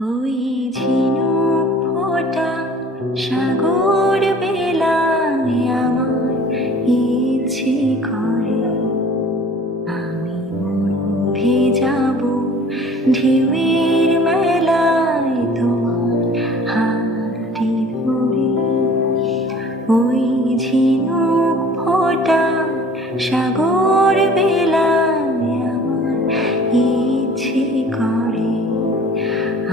ওই ঝিনুক ফোঁটা সাগর বেলায় আমার ইচ্ছে করে আমি মন ভেজাবো ঢেউয়ের মেলায় তোমার হাতটি ধরে। ওই ঝিনুক ফোঁটা সাগর বেলায় আমার ইচ্ছে করে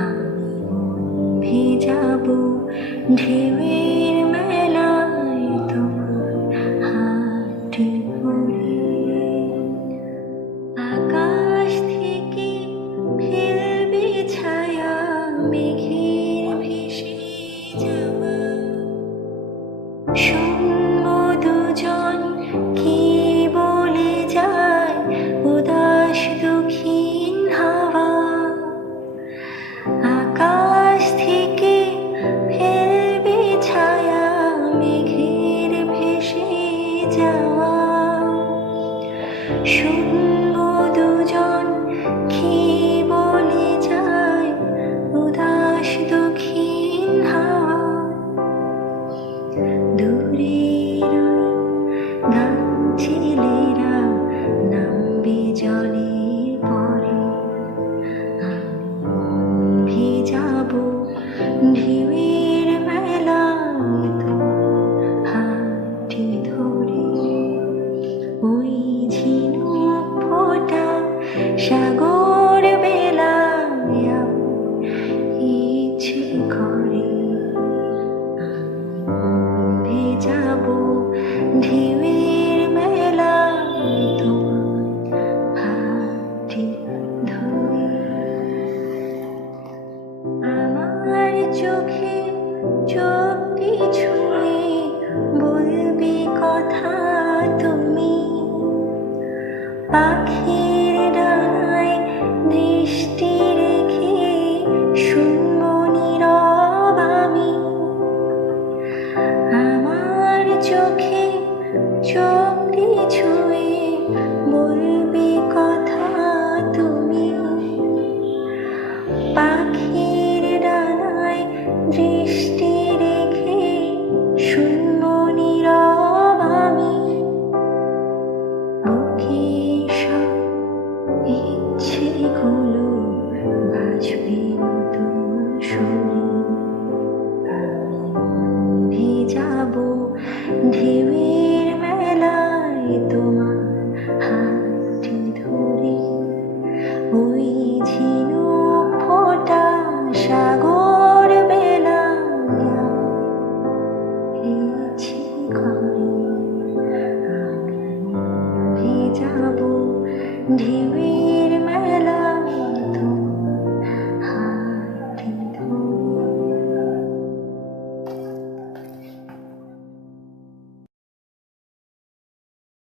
আমি মন ভেজাবো ঢেউয়ের মেলায় তোমার হাতটি ধরে। আকাশ থেকে ফেলবে ছায়া মেঘের ভেসে যাওয়া শূন্য দুজন কি বলে যায় উদাস দুঃখীন হাওয়া। আকাশ থেকে ফেলবে ছায়া মেঘের ভেসে যাওয়া শূন্য দুজন কি বলে যায় উদাস দুঃখীন হাওয়া। দূরের গান ছেলেরা নামবে জলের পরে আমি মন ভেজাবো ঢেউয়ের মেলায় তোমার হাতটি ধরে। ওই ঝিনুক ফোঁটা সাগর বেলায় আমার ইচ্ছে করে আমি মন ভেজাবো ঢেউয়ের মেলায় তোমার হাতটি ধরে। আমার চোখে চোখটি ছুঁয়ে বলবে কথা তুমি পাখির ডানায় দৃষ্টি রেখে শুনবো নীরব আমি। আমার চোখে চোখটি ছুঁয়ে বলবে কথা তুমি পাখির ডানায় দৃষ্টি রেখে শুনবো নীরব আমি। বুকে সব ইচ্ছেগুলো বাজবে নতুন সুরে আমি মন ভেজাবো ঢেউয়ের মেলায় তোমার হাতটি ধরে। ওই ঝিনুক ফোঁটা সাগর বেলায় ইচ্ছে করে আমি মন ভেজাবো ঢেউয়ের